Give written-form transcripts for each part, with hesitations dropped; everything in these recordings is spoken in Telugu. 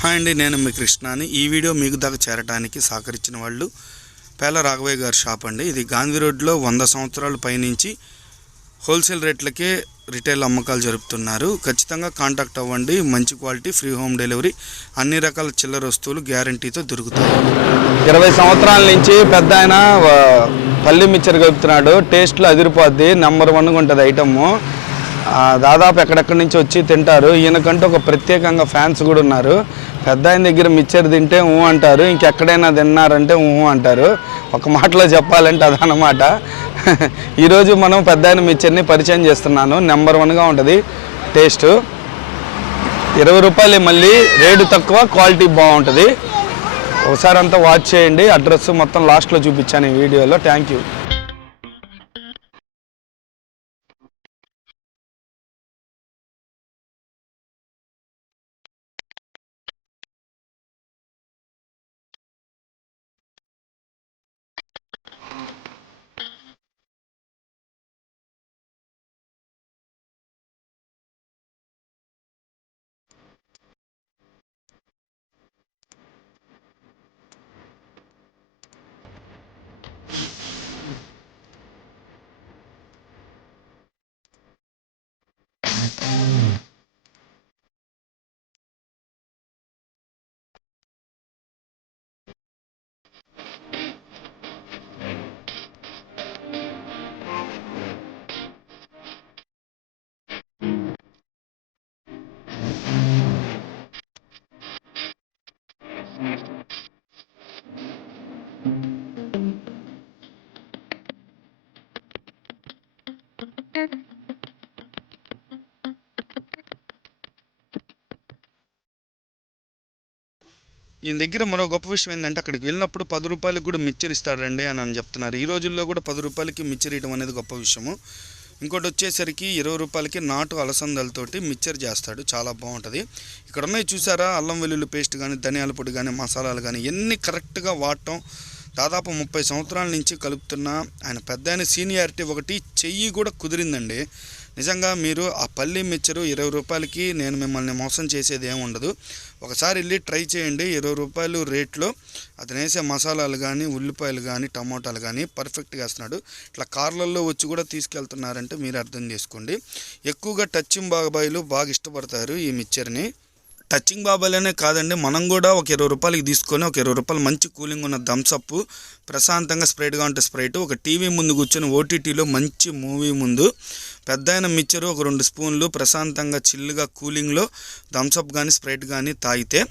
హాయ్ అండి, నేను మీ కృష్ణాని. ఈ వీడియో మీకు దాకా చేరడానికి సహకరించిన వాళ్ళు పేల రాఘవయ్య గారి షాప్ అండి. ఇది గాంధీ రోడ్లో 100 సంవత్సరాల పైనుంచి హోల్సేల్ రేట్లకే రిటైల్ అమ్మకాలు జరుపుతున్నారు. ఖచ్చితంగా కాంటాక్ట్ అవ్వండి. మంచి క్వాలిటీ, ఫ్రీ హోమ్ డెలివరీ, అన్ని రకాల చిల్లర వస్తువులు గ్యారంటీతో దొరుకుతాయి. 20 సంవత్సరాల నుంచి పెద్ద ఆయన పల్లి మిక్చర్ కలుపుతున్నాడు. టేస్ట్లో అదిరిపోద్ది, నెంబర్ 1గా ఉంటుంది ఐటము. దాదాపు ఎక్కడెక్కడి నుంచి వచ్చి తింటారు. ఈయనకంటూ ఒక ప్రత్యేకంగా ఫ్యాన్స్ కూడా ఉన్నారు. పెద్ద ఆయన దగ్గర మిక్చర్ తింటే అంటారు, ఇంకెక్కడైనా తిన్నారంటే అంటారు. ఒక మాటలో చెప్పాలంటే అదనమాట. ఈరోజు మనం పెద్ద ఆయన మిక్చర్ని పరిచయం చేస్తున్నాను. నెంబర్ 1గా ఉంటుంది టేస్ట్. 20 రూపాయలు, మళ్ళీ రేటు తక్కువ, క్వాలిటీ బాగుంటుంది. ఒకసారి అంతా వాచ్ చేయండి. అడ్రస్ మొత్తం లాస్ట్లో చూపించాను ఈ వీడియోలో. Thank you. ఈయన దగ్గర మరో గొప్ప విషయం ఏంటంటే, అక్కడికి వెళ్ళినప్పుడు 10 రూపాయలకు కూడా మిక్చర్ ఇస్తాడండి అని చెప్తున్నారు. ఈ రోజుల్లో కూడా 10 రూపాయలకి మిక్చర్ ఇవ్వడం అనేది గొప్ప విషయము. ఇంకోటి వచ్చేసరికి 20 రూపాయలకి నాటు అలసందలతోటి మిక్చర్ చేస్తాడు. చాలా బాగుంటుంది. ఇక్కడ ఉన్నాయి చూసారా, అల్లం వెల్లుల్లి పేస్ట్ కానీ, ధనియాల పొడి కానీ, మసాలాలు కానీ ఎన్ని కరెక్ట్గా వాడటం. దాదాపు 30 సంవత్సరాల నుంచి కలుపుతున్న ఆయన పెద్ద ఆయన సీనియారిటీ ఒకటి, చెయ్యి కూడా కుదిరిందండి. నిజంగా మీరు ఆ పల్లి మిక్చరు 20 రూపాయలకి నేను మిమ్మల్ని మోసం చేసేది ఏమి ఉండదు. ఒకసారి వెళ్ళి ట్రై చేయండి. 20 రూపాయలు రేట్లో అతను వేసే మసాలాలు కానీ, ఉల్లిపాయలు కానీ, టమోటాలు కానీ పర్ఫెక్ట్గా వేస్తున్నాడు. ఇట్లా కార్లలో వచ్చి కూడా తీసుకెళ్తున్నారంటే మీరు అర్థం చేసుకోండి. ఎక్కువగా టచింగ్ బాబాయిలు బాగా ఇష్టపడతారు ఈ మిక్చర్ని. టచింగ్ బాబాయిలనే కాదండి, మనం కూడా ఒక 20 రూపాయలకి తీసుకొని ఒక 20 రూపాయలు మంచి కూలింగ్ ఉన్న థమ్సప్, ప్రశాంతంగా స్ప్రైట్గా ఉంటే స్ప్రైట్, ఒక టీవీ ముందు కూర్చొని ఓటీటీలో మంచి మూవీ ముందు పెద్ద అయిన మిక్చరు ఒక 2 స్పూన్లు ప్రశాంతంగా చిల్లుగా కూలింగ్లో థమ్సప్ కానీ స్ప్రైట్ కానీ తాగితే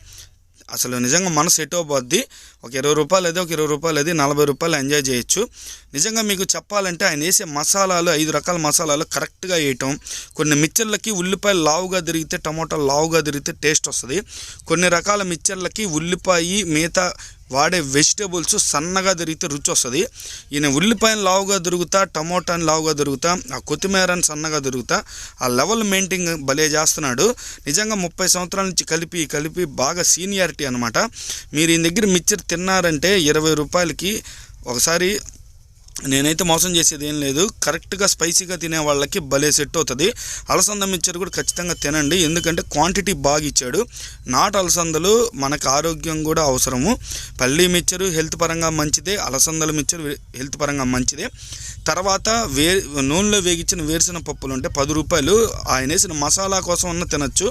అసలు నిజంగా మనసు ఎటో పోద్ది. ఒక 20 రూపాయలు అది, ఒక 20 రూపాయలు అది, 40 రూపాయలు ఎంజాయ్ చేయొచ్చు. నిజంగా మీకు చెప్పాలంటే ఆయన వేసే మసాలాలు 5 రకాల మసాలాలు కరెక్ట్గా వేయటం. కొన్ని మిక్చర్లకి ఉల్లిపాయలు లావుగా తిరిగితే, టమోటాలు లావుగా తిరిగితే టేస్ట్ వస్తుంది. కొన్ని రకాల మిక్చర్లకి ఉల్లిపాయ మిగతా వాడే వెజిటేబుల్స్ సన్నగా తిరిగితే రుచి వస్తుంది. ఈయన ఉల్లిపాయను లావుగా దొరుకుతా, టమోటాని లావుగా దొరుకుతా, ఆ కొత్తిమీరని సన్నగా దొరుకుతా, ఆ లెవెల్ మెయింటైన్ భలే చేస్తున్నాడు. నిజంగా 30 సంవత్సరాల నుంచి కలిపి బాగా సీనియారిటీ అనమాట. మీరు ఈయన దగ్గర మిక్చర్ తిన్నారంటే 20 రూపాయలకి ఒకసారి, నేనైతే మోసం చేసేది ఏం లేదు, కరెక్ట్గా స్పైసీగా తినే వాళ్ళకి భలే సెట్ అవుతుంది. అలసంద మిక్చర్ కూడా ఖచ్చితంగా తినండి, ఎందుకంటే క్వాంటిటీ బాగా ఇచ్చాడు. నాటు అలసందలు మనకు ఆరోగ్యం కూడా అవసరము. పల్లి మిక్చరు హెల్త్ పరంగా మంచిదే, అలసందల మిక్చర్ హెల్త్ పరంగా మంచిదే. తర్వాత నూనెలో వేగించిన వేరుశెనగ పప్పులు ఉంటే 10 రూపాయలు, ఆయన వేసిన మసాలా కోసం అన్న తినచ్చు.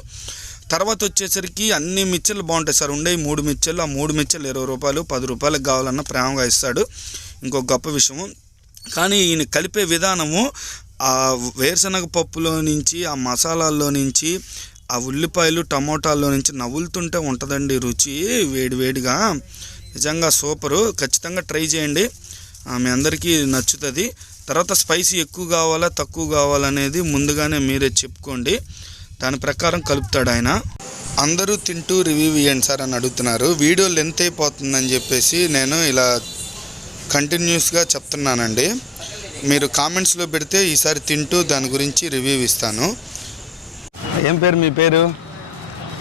తర్వాత వచ్చేసరికి అన్ని మిక్చర్లు బాగుంటాయి సార్. ఉండేవి 3 మిక్చర్లు, ఆ 3 మిక్చర్లు 20 రూపాయలు, 10 రూపాయలకు కావాలన్నా ప్రేమగా ఇస్తాడు. ఇంకొక గొప్ప విషయము, కానీ ఈయన కలిపే విధానము ఆ వేరుశనగ పప్పులో నుంచి, ఆ మసాలాల్లో నుంచి, ఆ ఉల్లిపాయలు టమోటాల్లో నుంచి నవ్వులుతుంటే ఉంటుందండి రుచి వేడివేడిగా. నిజంగా సూపరు. ఖచ్చితంగా ట్రై చేయండి, మీ అందరికీ నచ్చుతుంది. తర్వాత స్పైసీ ఎక్కువ కావాలా తక్కువ కావాలనేది ముందుగానే మీరే చెప్పుకోండి, దాని ప్రకారం కలుపుతాడు ఆయన. అందరూ తింటూ రివ్యూ ఇవ్వండి సార్ అని అడుగుతున్నారు. వీడియో లెంత్ అయిపోతుందని చెప్పేసి నేను ఇలా కంటిన్యూస్గా చెప్తున్నానండి. మీరు కామెంట్స్లో పెడితే ఈసారి తింటూ దాని గురించి రివ్యూ ఇస్తాను. ఏం పేరు మీ పేరు?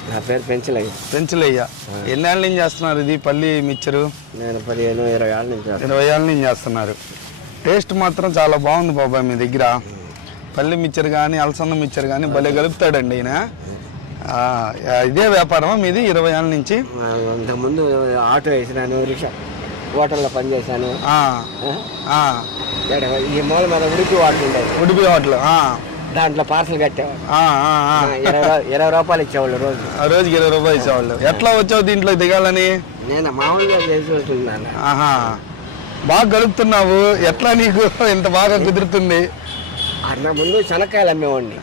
నా పేరు పెంచలయ్య. ఎన్నేళ్ళ నుంచి చేస్తున్నారు ఇది పల్లి మిక్చరు? నేను 15-20 ఏళ్ళ నుంచి 20 ఏళ్ళ నుంచి చేస్తున్నారు. టేస్ట్ మాత్రం చాలా బాగుంది బాబాయ్ మీ దగ్గర. పల్లి మిక్చర్ కానీ, అలసంద మిక్చర్ కానీ భలే కలుపుతాడండి ఈయన. ఇదే వ్యాపారమా మీది 20 ఏళ్ళ నుంచి? అంతకుముందు ఆటో వేసినాను, రిక్షా, హోటల్లో పనిచేశాను. ఈ మూల మీద ఉడిపి వాడుతుండేది. ఉడిపి హోటల్, దాంట్లో పార్సల్ కట్టేవాళ్ళు. 20 రూపాయలు ఇచ్చేవాళ్ళు రోజు. రోజుకి 20 రూపాయలు ఇచ్చేవాళ్ళు. ఎట్లా వచ్చావు దీంట్లో దిగాలని? నేను మామూలుగా చేసి వస్తున్నాను. బాగా గడుపుతున్నావు. ఎట్లా నీకు ఇంత బాగా కుదురుతుంది? అన్న ముందు శనక్కాయలు అమ్మేవాడిని.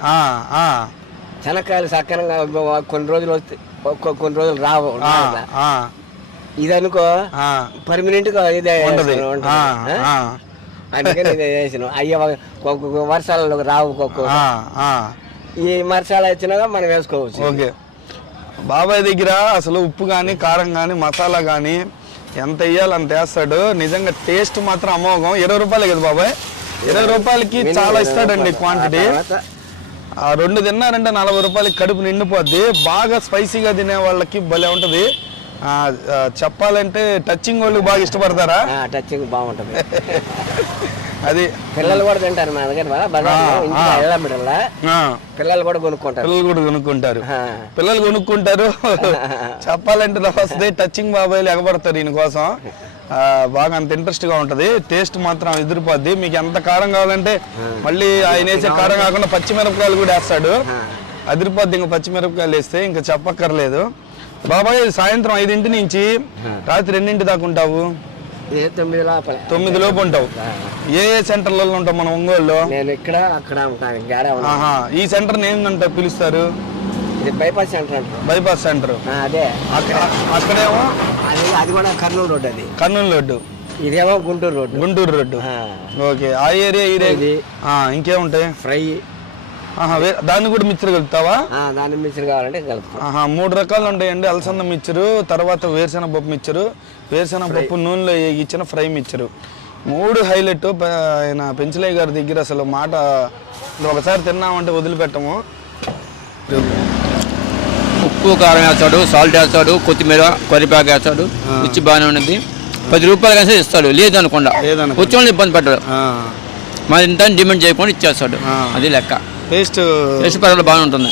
శనక్కాయలు సక్రమంగా కొన్ని రోజులు వస్తే కొన్ని రోజులు రావు. ఇది అనుకో పర్మనెంట్గా ఇదే అందుకని ఇదే చేసిన. అయ్యే వర్షాలలో రావు కొక్కు. ఈ వర్షాలు వచ్చినాక మనం వేసుకోవచ్చు. ఓకే. బాబాయ్ దగ్గర అసలు ఉప్పు కానీ కారం కానీ మసాలా కానీ ఎంత వేయాలి అంత వేస్తాడు. నిజంగా టేస్ట్ మాత్రం అమోఘం. 20 రూపాయలే కదా బాబాయ్? 20 రూపాయలకి చాలా ఇస్తాడండి క్వాంటిటీ. 2 తిన్నారంటే 40 రూపాయలకి కడుపు నిండిపోద్ది. బాగా స్పైసీగా తినే వాళ్ళకి భలే ఉంటుంది. చెప్పాలంటే టచింగ్ వాళ్ళు బాగా ఇష్టపడతారా? టచింగ్ బాగుంటుంది. అది పిల్లలు కూడా తింటారు మా దగ్గర. పిల్లలు కూడా కొనుక్కుంటారు. పిల్లలు కొనుక్కుంటారు. చెప్పాలంటే వస్తే టచింగ్ బాబాయ్లు ఎగబడతారు ఈయన కోసం. బాగా అంత ఇంట్రెస్ట్గా ఉంటుంది. టేస్ట్ మాత్రం ఎదిరిపోద్ది. మీకు ఎంత కారం కావాలంటే మళ్ళీ ఆయన వేసే కారం కాకుండా పచ్చిమిరపకాయలు కూడా వేస్తాడు. అదిరిపోద్ది. ఇంకా పచ్చిమిరపకాయలు వేస్తే ఇంకా చెప్పక్కర్లేదు. బాబాయ్ సాయంత్రం 5 నుంచి రాత్రి 2 దాకా ఉంటావు? 9 లోపు ఉంటావు. ఏ సెంటర్లలో ఉంటావు మన ఒంగోలులో? నేను ఇక్కడ అక్కడ ఈ సెంటర్ ఏంటంటే పిలుస్తారు? Bypass centre. బైపాస్ సెంటర్ అదే. అక్కడేమో అది కూడా కర్నూలు రోడ్డు. అది కర్నూలు రోడ్డు. ఇదేమో గుంటూరు రోడ్డు. ఓకే. ఆ ఏరియా ఇది. ఇంకేముంటాయి? ఫ్రై. దాన్ని కూడా మిక్చర్ కలుపుతావా? దాన్ని మిక్చర్ కావాలంటే కలుపుతాం. 3 రకాలు ఉంటాయండి. అలసంద మిక్చరు, తర్వాత వేరుశెనగ పప్పు మిక్చరు, వేరుశెనగ పప్పు నూనెలో వేగించిన ఫ్రై మిక్చరు. 3 హైలైట్. ఆయన పెంచలయ్య గారి దగ్గర అసలు మాట ఒకసారి తిన్నామంటే వదిలిపెట్టము. ఉప్పు కారం వేస్తాడు, సాల్ట్ వేస్తాడు, కొత్తిమీర కరివేపాకు వేస్తాడు. రుచి బాగానే ఉన్నది. 10 రూపాయలు కానీ ఇస్తాడు. లేదనకుండా వచ్చి వాళ్ళు ఇబ్బంది పెట్టాడు. మరి ఇంత డిమాండ్ చేయకుండా ఇచ్చేస్తాడు. అది లెక్క. టేస్ట్ పర్వాలేదు బాగానే ఉంటుంది.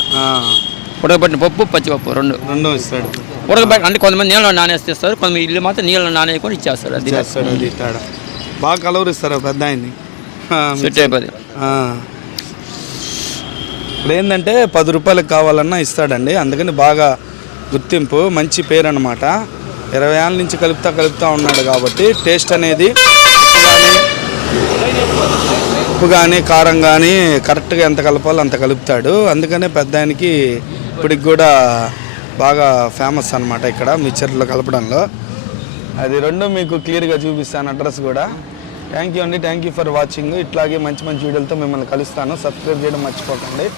ఉడకబెట్టిన పప్పు, పచ్చిపప్పు రెండు ఇస్తాడు. ఉడకబెట్టి అంటే కొంతమంది నీళ్ళలో నానేస్తే ఇస్తారు, కొంతమంది ఇల్లు మాత్రం నీళ్ళలో నానేయకుండా ఇచ్చేస్తాడు. అది బాగా కలవరిస్తారు పెద్ద ఆయన్ని. సెట్ అయిపోతుంది. ఇప్పుడు ఏంటంటే 10 రూపాయలకు కావాలన్నా ఇస్తాడండి. అందుకని బాగా గుర్తింపు, మంచి పేరు అన్నమాట. 20 ఏళ్ళ నుంచి కలుపుతా ఉన్నాడు కాబట్టి టేస్ట్ అనేది ఉప్పు కానీ కారం కానీ కరెక్ట్గా ఎంత కలపాలో అంత కలుపుతాడు. అందుకనే పెద్ద ఆయనకి ఇప్పటికి కూడా బాగా ఫేమస్ అన్నమాట ఇక్కడ మిక్చర్లో కలపడంలో. అది రెండు మీకు క్లియర్గా చూపిస్తాను అడ్రస్ కూడా. థ్యాంక్ యూ అండి. Thank you for watching. ఇట్లాగే మంచి వీడియోలతో మిమ్మల్ని కలుస్తాను. సబ్స్క్రైబ్ చేయడం మర్చిపోకండి.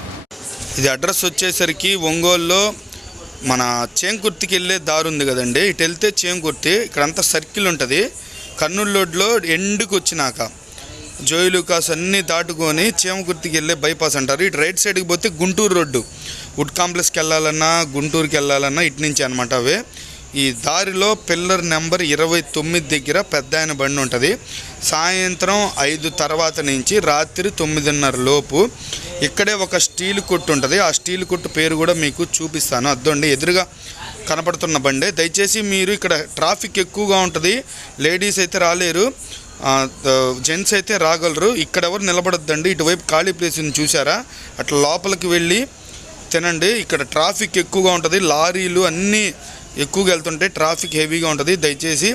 ఇది అడ్రస్ వచ్చేసరికి ఒంగోలులో మన చేంకుర్తికి వెళ్ళే దారి ఉంది కదండి. ఇటు వెళ్తే చేంకుర్తి, ఇక్కడంతా సర్కిల్ ఉంటుంది. కర్నూలు రోడ్లో ఎండుకు వచ్చినాక జోయిలుకాస్ అన్నీ దాటుకొని చేమకుర్తికి వెళ్ళే బైపాస్ అంటారు. ఇటు రైట్ సైడ్కి పోతే గుంటూరు రోడ్డు, వుడ్ కాంప్లెక్స్కి వెళ్ళాలన్నా గుంటూరుకి వెళ్ళాలన్నా ఇటు నుంచి అనమాట అవే. ఈ దారిలో పిల్లర్ నెంబర్ 29 దగ్గర పెద్ద ఆయన బండి ఉంటుంది. సాయంత్రం 5 తర్వాత నుంచి రాత్రి 9:30 లోపు ఇక్కడే ఒక స్టీల్ కొట్టు ఉంటుంది. ఆ స్టీల్ కొట్టు పేరు కూడా మీకు చూపిస్తాను. అద్దండి ఎదురుగా కనపడుతున్న బండి. దయచేసి మీరు ఇక్కడ ట్రాఫిక్ ఎక్కువగా ఉంటుంది. లేడీస్ అయితే రాలేరు, జెంట్స్ అయితే రాగలరు. ఇక్కడ ఎవరు నిలబడద్దండి. ఇటువైపు ఖాళీ ప్లేస్ని చూసారా, అట్లా లోపలికి వెళ్ళి తినండి. ఇక్కడ ట్రాఫిక్ ఎక్కువగా ఉంటుంది. లారీలు అన్నీ ఎక్కువగా వెళ్తుంటాయి. ట్రాఫిక్ హెవీగా ఉంటుంది. దయచేసి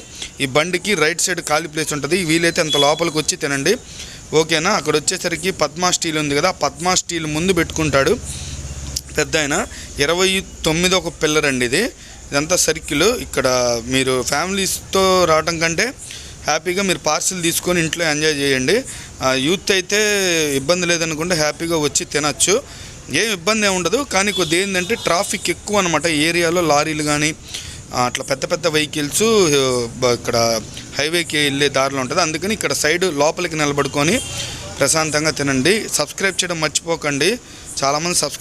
ఈ బండికి రైట్ సైడ్ ఖాళీ ప్లేస్ ఉంటుంది. వీలైతే అంత లోపలికి వచ్చి తినండి. ఓకేనా? అక్కడ వచ్చేసరికి పద్మా స్టీల్ ఉంది కదా, పద్మా స్టీల్ ముందు పెట్టుకుంటాడు పెద్ద ఆయన. 29 ఒక పిల్లర్ అండి ఇది. ఇదంతా సర్కిల్. ఇక్కడ మీరు ఫ్యామిలీస్తో రావడం కంటే హ్యాపీగా మీరు పార్సిల్ తీసుకొని ఇంట్లో ఎంజాయ్ చేయండి. యూత్ అయితే ఇబ్బంది లేదనుకుంటే హ్యాపీగా వచ్చి తినచ్చు. ఏం ఇబ్బంది ఏమి ఉండదు. కానీ కొద్ది ఏంటంటే ట్రాఫిక్ ఎక్కువ అనమాట ఏరియాలో. లారీలు కానీ అట్లా పెద్ద పెద్ద వెహికల్స్ ఇక్కడ హైవేకి వెళ్ళే దారిలో ఉంటుంది. అందుకని ఇక్కడ సైడ్ లోపలికి నిలబడుకొని ప్రశాంతంగా తినండి. సబ్స్క్రైబ్ చేయడం మర్చిపోకండి. చాలామంది